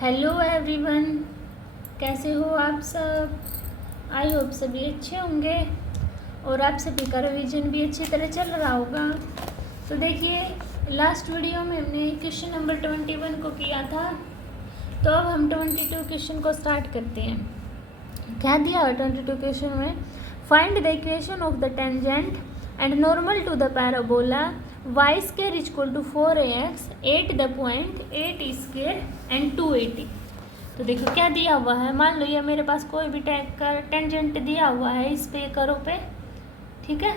Hello everyone, कैसे हो आप सब। आई होप सभी अच्छे होंगे और आप सभी का रिवीजन भी अच्छी तरह चल रहा होगा। तो देखिए, लास्ट वीडियो में हमने क्वेश्चन नंबर 21 को किया था, तो अब हम 22 क्वेश्चन को स्टार्ट करते हैं। क्या दिया है 22 क्वेश्चन में? Find the equation of the tangent and normal to the parabola y square is equal to 4ax at the point 8 square and 280। तो देखो क्या दिया हुआ है। मान लो ये मेरे पास कोई भी टेंजेंट दिया हुआ है, इस पे करो पे, ठीक है,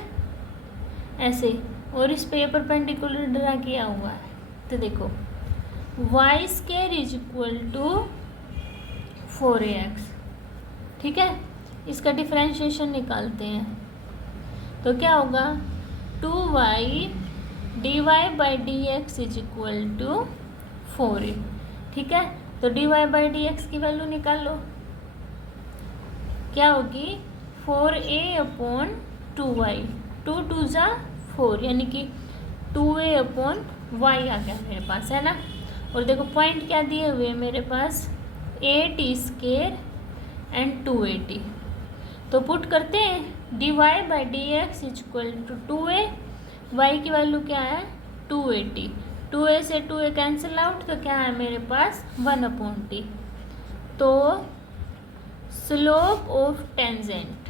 ऐसे, और इस पे परपेंडिकुलर ड्रा किया हुआ है। तो देखो y square is equal to 4ax, ठीक है। इसका डिफरेंशिएशन निकालते हैं तो क्या होगा, 2y dy by d x is equal to 4a, ठीक है। तो dy बाई डी एक्स की वैल्यू निकाल लो, क्या होगी 4a अपॉन 2y, 2 2 जा 4, यानी कि 2a अपॉन y आ गया मेरे पास, है ना। और देखो पॉइंट क्या दिए हुए हैं मेरे पास, 8 स्क्वायर एंड 280। तो पुट करते हैं dy by d x is equal to 2a, y की वैल्यू क्या है 280, 2a से 2a कैंसिल आउट, तो क्या है मेरे पास 1/t। तो slope of tangent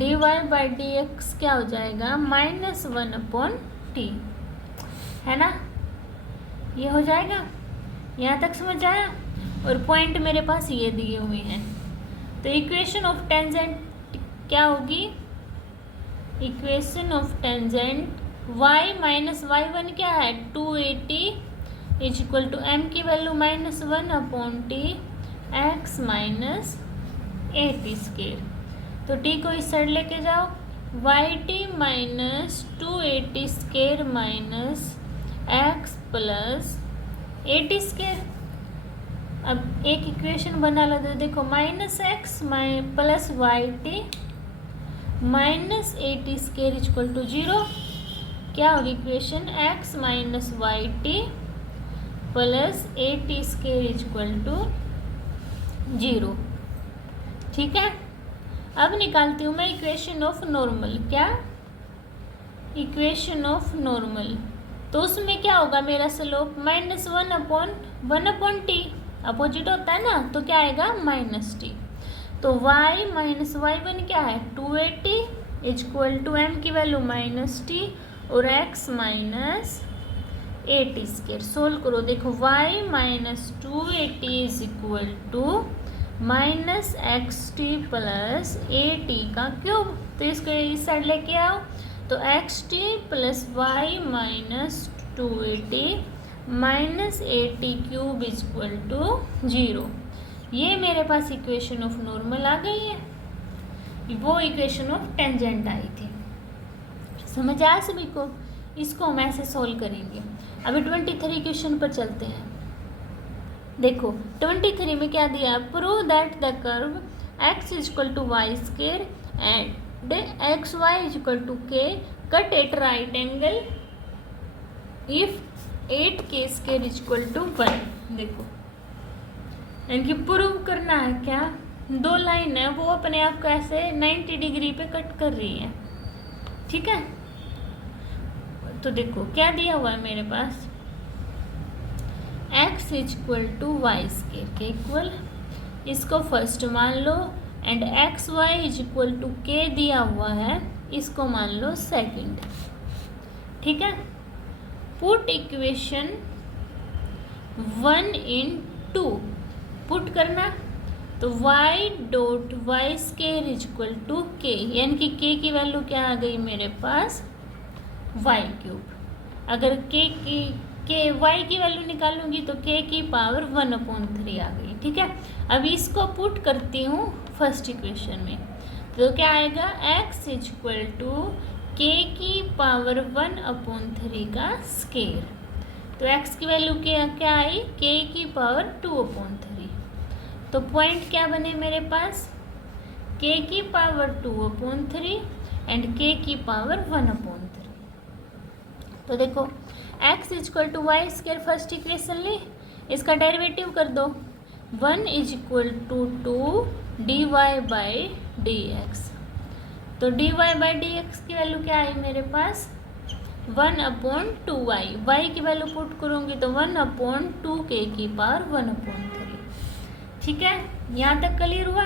dy by d x क्या हो जाएगा -1/t, है ना। ये हो जाएगा, यहाँ तक समझ आया। और पॉइंट मेरे पास ये दिए हुए हैं, तो इक्वेशन ऑफ टेंजेंट क्या होगी, equation of tangent y minus y1 क्या है 280 इज इक्वल टू m की value -1/t x minus 8 square. तो t को इस साइड लेके जाओ, yt minus 280 square minus x plus 8 square. अब एक इक्वेशन बना लो, तो देखो -x plus yt minus 8 square is equal to 0। क्या होगी equation, x minus y t plus 8 square is equal to 0, ठीक है। अब निकालती हूँ मैं इक्वेशन ऑफ नॉर्मल। क्या, इक्वेशन ऑफ नॉर्मल, तो उसमें क्या होगा मेरा स्लोप -1/1/t, अपोजिट होता है ना, तो क्या आएगा -t। तो y माइनस y1 क्या है 280 इज इक्वल टू m की वैल्यू -t और x माइनस 8 स्क्वायर। सोल्व करो, देखो y minus 280 is equal to minus xt plus 80 का क्यूब। तो इसको इस साइड लेके आओ, तो xt plus y minus 280 minus 80 cube is equal to 0। ये मेरे पास इक्वेशन ऑफ नॉर्मल आ गई है, वो इक्वेशन ऑफ टेंजेंट आई थी। समझ आया सभी को? इसको हम ऐसे सोल्व करेंगे। अभी 23 क्वेश्चन पर चलते हैं। देखो 23 में क्या दिया, prove that the curve x is equal to y square and x y is equal to k cut at right angle if 8k square is equal to 1। देखो इनकी प्रूव करना है, क्या, दो लाइन है वो अपने आप को ऐसे 90 डिग्री पे कट कर रही है, ठीक है। तो देखो क्या दिया हुआ है मेरे पास, x is equal to y square के इक्वल, इसको फर्स्ट मान लो, and x y is equal to k दिया हुआ है, इसको मान लो सेकंड, ठीक है। पुट इक्वेशन 1 in 2 पुट करना, तो y dot y square is equal to k, यानी कि k की वैल्यू क्या आ गई मेरे पास y क्यूब। अगर y की वैल्यू निकालूंगी तो k की पावर 1/3 आ गई, ठीक है। अब इसको पुट करती हूँ फर्स्ट इक्वेशन में, तो क्या आएगा, x is equal to k की पावर 1/3 का स्क्वायर। तो x की वैल्यू क्या आई, k की पावर 2/3। तो पॉइंट क्या बने मेरे पास, k की पावर 2/3 एंड k की पावर 1/3। तो देखो x is equal to y square first equation ली, इसका डेरिवेटिव कर दो, 1 is equal to 2 dy by d x. तो dy बाई डी एक्स की वैल्यू क्या आई मेरे पास, 1/2y, y की वैल्यू पुट करूँगी तो 1/2 k की पावर 1/3। ठीक है, यहाँ तक क्लियर हुआ।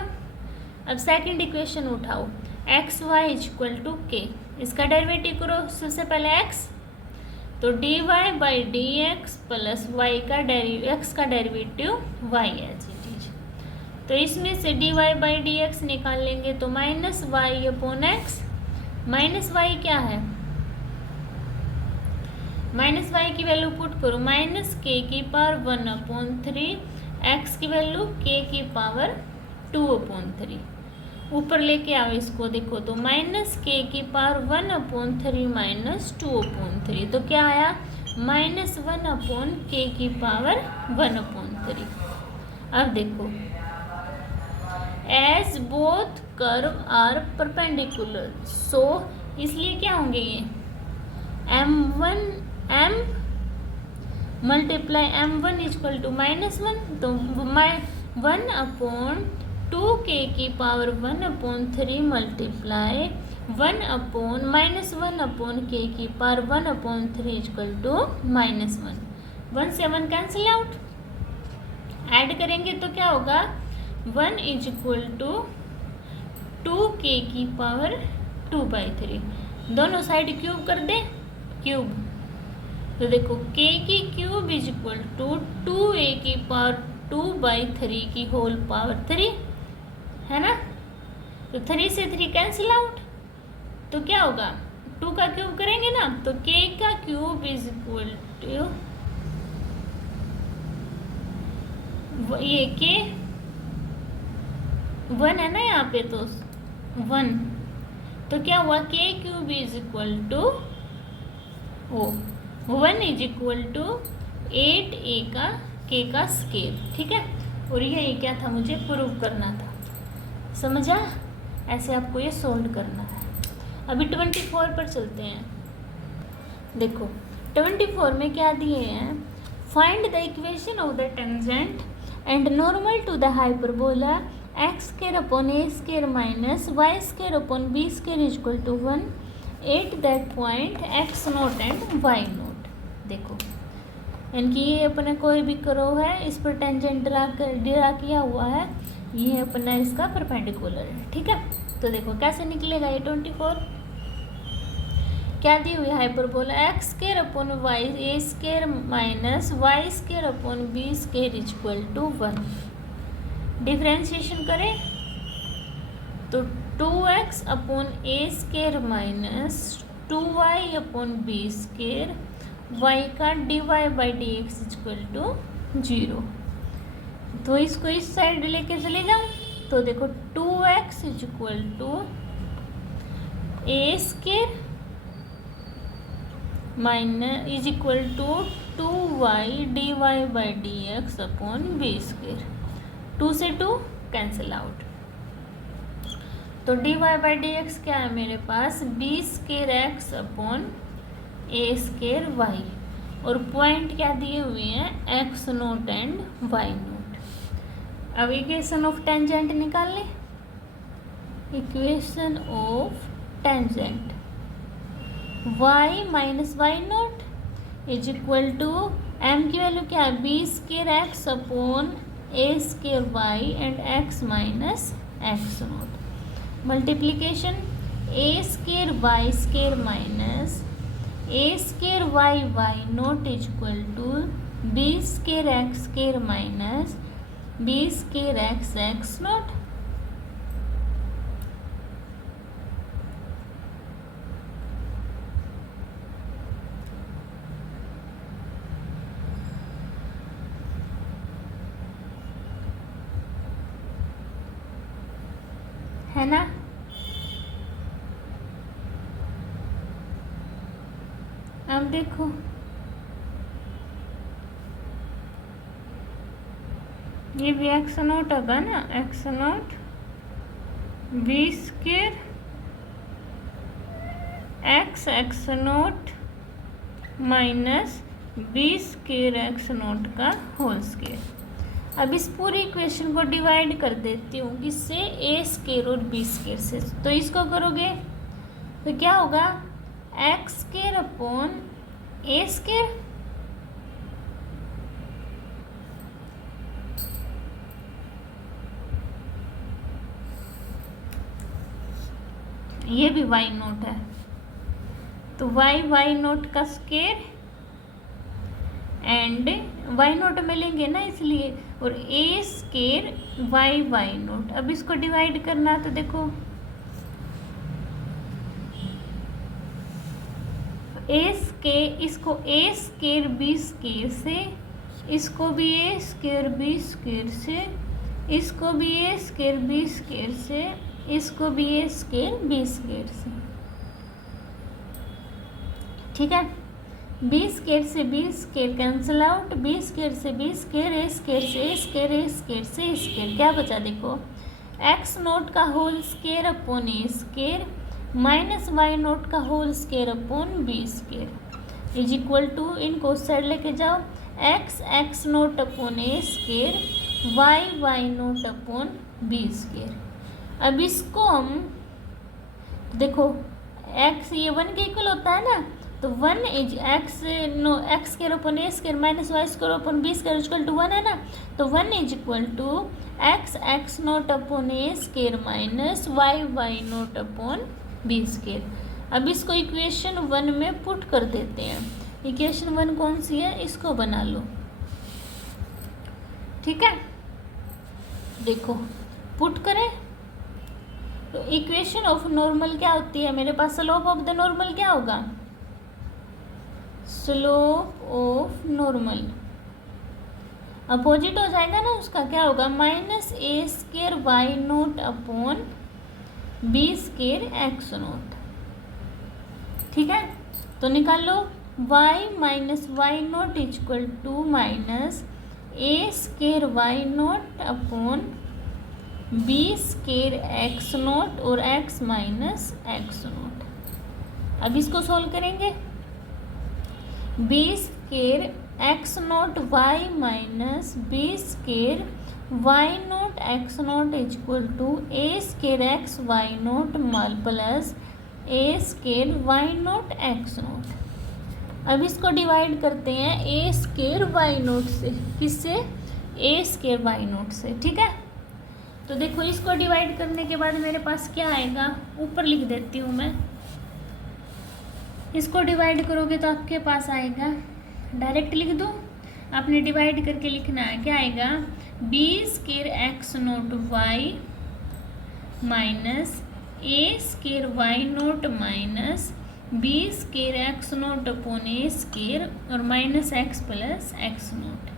अब सेकंड इक्वेशन उठाओ, x y is equal to k, इसका डेरिवेटिव करो। सबसे पहले x, तो dy by d x plus y का एक्स का derivative y as it is. तो इसमें से dy बाई डी एक्स निकाल लेंगे तो minus y upon x, minus y क्या है, माइनस वाई की वैल्यू पुट करो, माइनस के की पावर 1/3, एक्स की वैल्यू के की पावर 2/3। ऊपर लेके आओ इसको, देखो तो माइनस के की पावर 1/3 माइनस 2/3, तो क्या आया, -1/k की पावर 1/3। अब देखो, as both curve are perpendicular, so इसलिए क्या होंगे ये, m multiply m1 equal to -1, तो 1/2k की पावर 1/3 मल्टीप्लाई 1/k की पावर 1/3 इक्वल टू -1। 1 से 1 कैंसिल आउट, ऐड करेंगे तो क्या होगा, 1 इज इक्वल टू 2k की पावर 2/3, दोनों साइड क्यूब कर दे, क्यूब, तो देखो k की cube is equal to 2a की पावर 2/3 की होल पावर 3, है ना। तो 3 से 3 कैंसिल आउट, तो क्या होगा, 2 का क्यूब करेंगे ना, तो k का क्यूब इज इक्वल टू, ये k 1 है ना यहाँ पे, तो 1, तो क्या हुआ, k cube is equal to 1 is equal to 8a का k का स्केयर। ठीक है, और ये क्या था, मुझे प्रूव करना था, समझा, ऐसे आपको ये सोल्व करना है। अभी 24 पर चलते हैं। देखो 24 में क्या दिए हैं, find the equation of the tangent and normal to the hyperbola x square upon a square minus y square upon b square equal to 1 at that point x naught and y naught. देखो यानी कि ये अपने कोई भी करो है, इस पर टेंजेंट ड्रा किया हुआ है, ये अपना इसका परपेंडिकुलर है। ठीक है, तो देखो कैसे निकलेगा ये 24, क्या दी हुई hyperbola x square upon y a square minus y square upon b square equal to 1। Differentiation करें तो 2x upon a square minus 2y upon b square, y का dy by d x equal to 0। तो इसको इस side लेके चले जाओ, तो देखो 2x is equal to a square minus is equal to 2y dy by d x upon b square, 2 से 2 कैंसिल आउट, तो dy बाई डी एक्स क्या है मेरे पास, b square x upon a square y, और point क्या दिए हुए हैं, x naught and y naught. अब इक्वेशन ऑफ टेंजेंट निकाल लें, equation of tangent y minus y naught is equal to m की वैल्यू क्या है, b square x upon a square y and x minus x naught, multiplication a square y square minus a square y y naught is equal to b square x square minus b square x x naught. है ना, अब देखो ये भी x naught होगा ना, x naught b square x x naught minus b square x naught का whole square. अब इस पूरी इक्वेशन को डिवाइड कर देती हूँ किससे, ए स्क्वायर और बी स्क्वायर से। तो इसको करोगे तो क्या होगा, x square upon a square, ये भी वाई नोट है तो वाई नोट का स्क्वायर एंड वाई नोट में लेंगे ना इसलिए, और ए स्क्वायर वाई नोट। अब इसको डिवाइड करना तो देखो इसको ए स्क्वायर बी स्क्वायर से, इसको भी ए स्क्वायर बी स्क्वायर से, इसको भी ए स्क्वायर बी स्क्वायर से, इसको भी ए स्क्वायर बी स्क्वायर से। ठीक है, बी स्क्वायर से b square cancel out, b square से बी स्क्वायर, ए स्क्वायर से ए स्क्वायर, ए स्क्वायर से ए स्क्वायर। क्या बचा देखो, एक्स नोट का whole square upon a square minus y naught का whole square upon b square is equal to, इनको उस साइड लेके जाओ, x naught upon a square y naught upon b square. अब इसको हम देखो, एक्स ये 1 के इक्वल होता है ना, तो 1 is x square upon a square minus y square upon b square equal to 1 है ना, तो 1 is equal to x naught upon a square minus y naught upon b square. अब इसको इक्वेशन 1 में पुट कर देते हैं। इक्वेशन 1 कौन सी है, इसको बना लो। ठीक है, देखो पुट करें तो इक्वेशन ऑफ नॉर्मल क्या होती है मेरे पास, स्लोप ऑफ द नॉर्मल क्या होगा, स्लोप ऑफ नॉर्मल अपोजिट हो जाएगा ना उसका, क्या होगा, minus a square y naught upon b square x naught. ठीक है, तो निकाल लो, y minus y naught equal to minus a square y naught upon b square x naught और x माइनस एक्स नोट। अब इसको सॉल्व करेंगे, b square x naught y minus b square y naught x naught equal to a square x y naught माल plus a square y naught x naught. अब इसको divide करते हैं ए square y note से, किससे, ए square y note से। ठीक है, तो देखो इसको डिवाइड करने के बाद मेरे पास क्या आएगा, ऊपर लिख देती हूँ मैं। इसको डिवाइड करोगे तो आपके पास आएगा, डायरेक्ट लिख दो, आपने डिवाइड करके लिखना है, क्या आएगा, b square x naught y minus a square y naught minus b square x naught upon a square और minus x plus x naught.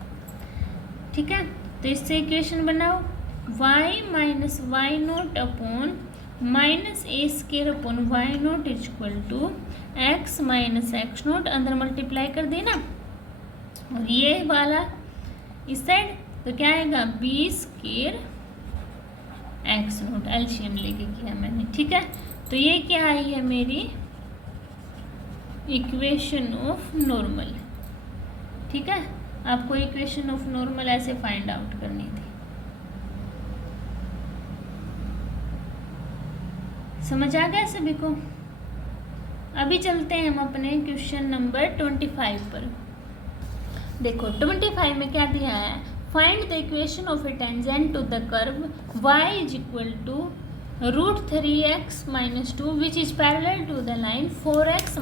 ठीक है, तो इससे इक्वेशन बनाओ, y minus y naught upon minus a square upon y naught equal to x minus x naught, अंदर multiply कर देना, और ये वाला इस साइड, तो क्या आएगा, b square x naught, LCM लेके किया मैंने। ठीक है, तो ये क्या आई है मेरी इक्वेशन ऑफ नॉर्मल। ठीक है, आपको इक्वेशन ऑफ नॉर्मल ऐसे फाइंड आउट करनी थी। समझ आ गया सभी को। अभी चलते हैं हम अपने क्वेश्चन नंबर 25 पर। देखो 25 में क्या दिया है, find the equation of a tangent to the curve y is equal to √3x - 2 which is parallel to the line 4x -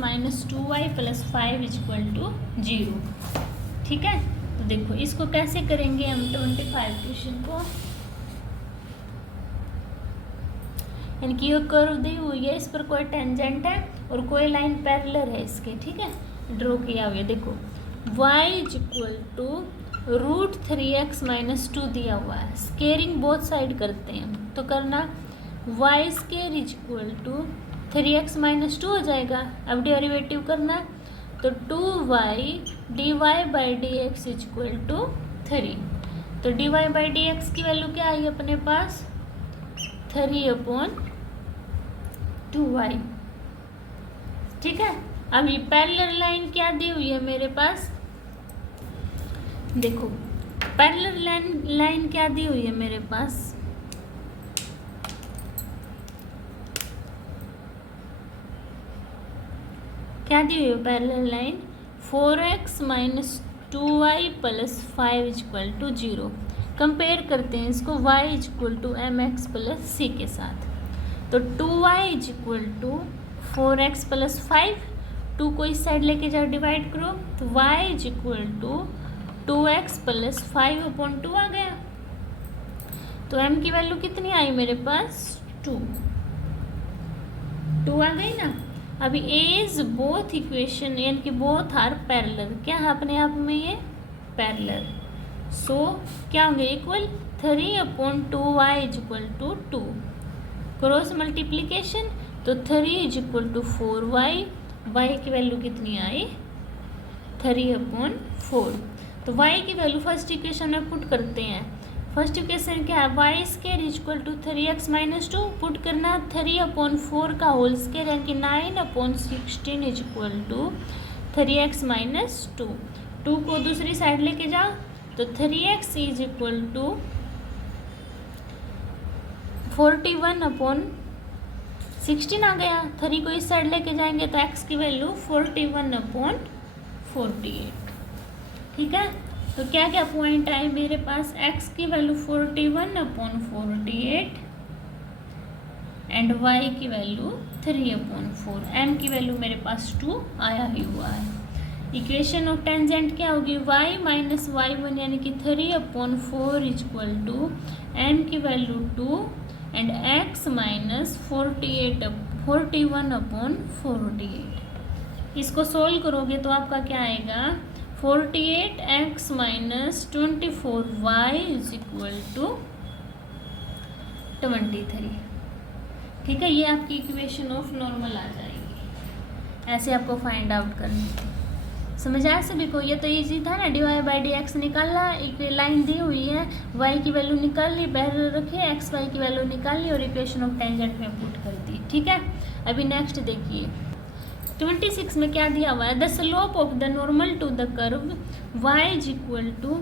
2y + 5 is equal to 0। ठीक है, तो देखो इसको कैसे करेंगे हम 25 क्वेश्चन को, यानी कि ये कर्व दी हुई है, इस पर कोई टेंजेंट है और कोई लाइन पैरेलल है इसके। ठीक है, ड्रॉ किया हुआ है, देखो y is equal to √3x - 2 दिया हुआ है, स्केयरिंग बोथ साइड करते हैं, तो करना y square is equal to 3x - 2 हो जाएगा। अब डेरिवेटिव करना, तो 2y dy/dx is equal to 3, तो dy/dx की वैल्यू क्या आई अपने पास, 3/2y। ठीक है, अब ये पैरेलल लाइन क्या दी हुई है मेरे पास, देखो पैरेलल लाइन क्या दी हुई है मेरे पास, क्या दी हुई है parallel line, 4x minus 2y plus 5 equal to 0। Compare करते हैं इसको y equal to m x plus c के साथ। तो 2y equal to 4x plus 5, 2 को इस साइड लेके जाओ, डिवाइड करो, तो y equal to 2x plus 5 upon 2 आ गया। तो m की वैल्यू कितनी आई मेरे पास, 2 आ गई ना। अभी एज बोथ इक्वेशन यानी कि बोथ आर पैरेलल, क्या है अपने आप में ये पैरेलल, सो क्या होंगे equal, 3 upon 2y equal to 2, cross multiplication, तो 3 इक्वल टू 4y, y की वैल्यू कितनी आई 3 अपॉन 4। तो y की वैल्यू फर्स्ट इक्वेशन में पुट करते हैं। फर्स्ट इक्वेशन क्या है, y square equal to 3x minus 2, put करना 3 अपॉन 4 का होल स्केयर यानी कि 9 upon 16 equal to 3x minus 2। 2 को दूसरी साइड लेके जाओ, तो 3x is equal to 41 upon 16 आ गया। 3 को इस साइड लेके जाएंगे तो x की वैल्यू 41 अपॉन 48। ठीक है, तो क्या क्या पॉइंट आए मेरे पास, x की वैल्यू 41 अपॉन 48 एंड y की वैल्यू 3 अपॉन 4, m की वैल्यू मेरे पास 2 आया ही हुआ है। इक्वेशन ऑफ टेंजेंट क्या होगी, y माइनस y1 यानी कि 3 अपॉन 4 इक्वल टू m की value 2 and x minus 41 upon 48। इसको सोल्व करोगे तो आपका क्या आएगा, 48x minus 24y is equal to 23। ठीक है, ये आपकी इक्वेशन ऑफ नॉर्मल आ जाएगी। ऐसे आपको फाइंड आउट करनी थी। समझ आया सभी को, ये तो इजी था ना, dy बाई डी एक्स निकालना, एक लाइन दी हुई है, y की वैल्यू निकाल ली, पैरेलल रखे, x y की वैल्यू निकाल ली और इक्वेशन ऑफ टेंजेंट में पुट कर दी। ठीक है, अभी नेक्स्ट देखिए 26 में क्या दिया हुआ है, the slope of the normal to the curve y is equal to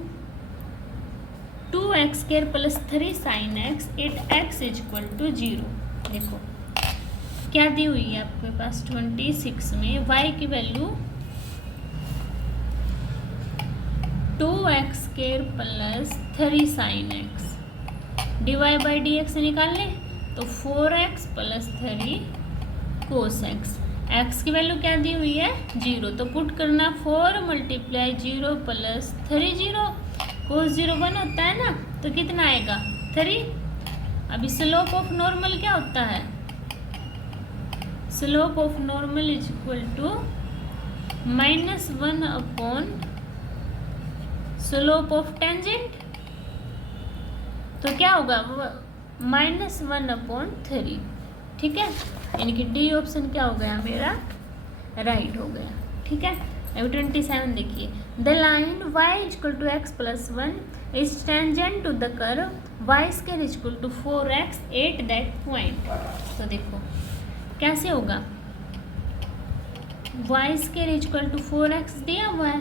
2x square plus 3 sin x at x is equal to 0। देखो क्या दी हुई है आपके पास 26 में, y की value 2x square plus 3 sin x, dy by d x निकाल लें तो 4x plus 3 cos x, x की वैल्यू क्या दी हुई है 0, तो पुट करना 4 मल्टीप्लाई 0 प्लस 3 0, cos 0 1 होता है ना, तो कितना आएगा 3। अभी स्लोप ऑफ नॉर्मल क्या होता है, slope of normal is equal to -1 upon slope of tangent, तो क्या होगा -1 अपॉन 3। ठीक है, यानी कि डी ऑप्शन क्या हो गया मेरा, राइट हो गया। ठीक है, अभी 27 देखिए, the line y equal to x plus 1 is tangent to the curve y square equal to 4x at that point. तो देखो कैसे होगा, y square equal to 4x दिया हुआ है,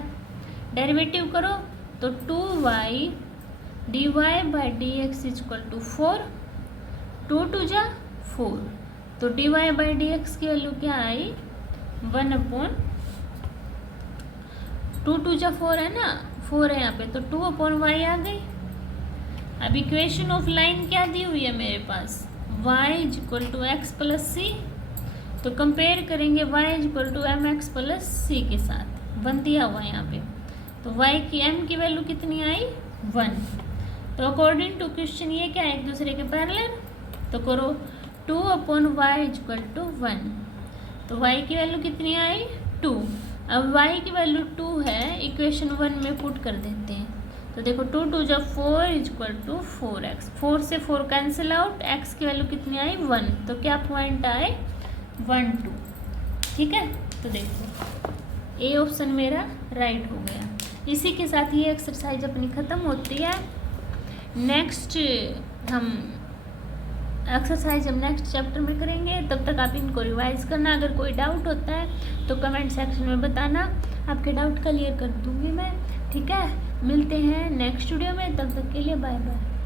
डेरिवेटिव करो तो 2y dy by d x equal to 4, 2 2 जा 4, तो dy बाई डी एक्स की वैल्यू क्या आई 1 अपॉन 2 2 जा 4 है ना, 4 है यहाँ पे, तो 2 अपॉन y आ गई। अब इक्वेशन ऑफ लाइन क्या दी हुई है मेरे पास, y equal to x plus c, तो कंपेयर करेंगे y equal to m x plus c के साथ, 1 दिया हुआ है यहाँ पे, तो y की m की वैल्यू कितनी आई 1। तो अकॉर्डिंग टू क्वेश्चन ये क्या है, एक दूसरे के पैरेलल, तो करो 2 अपॉन वाई इक्वल टू 1, तो y की वैल्यू कितनी आई 2। अब y की वैल्यू 2 है, इक्वेशन 1 में पुट कर देते हैं, तो देखो 2 2 जब 4 इक्वल टू 4x, 4 से 4 कैंसिल आउट, x की वैल्यू कितनी आई 1, तो क्या पॉइंट आए 1 2। ठीक है, तो देखो ए ऑप्शन मेरा राइट हो गया। इसी के साथ ये एक्सरसाइज अपनी ख़त्म होती है। नेक्स्ट हम एक्सरसाइज हम नेक्स्ट चैप्टर में करेंगे, तब तक आप इनको रिवाइज करना। अगर कोई डाउट होता है तो कमेंट सेक्शन में बताना, आपके डाउट क्लियर कर दूंगी मैं। ठीक है, मिलते हैं नेक्स्ट वीडियो में, तब तक के लिए बाय बाय।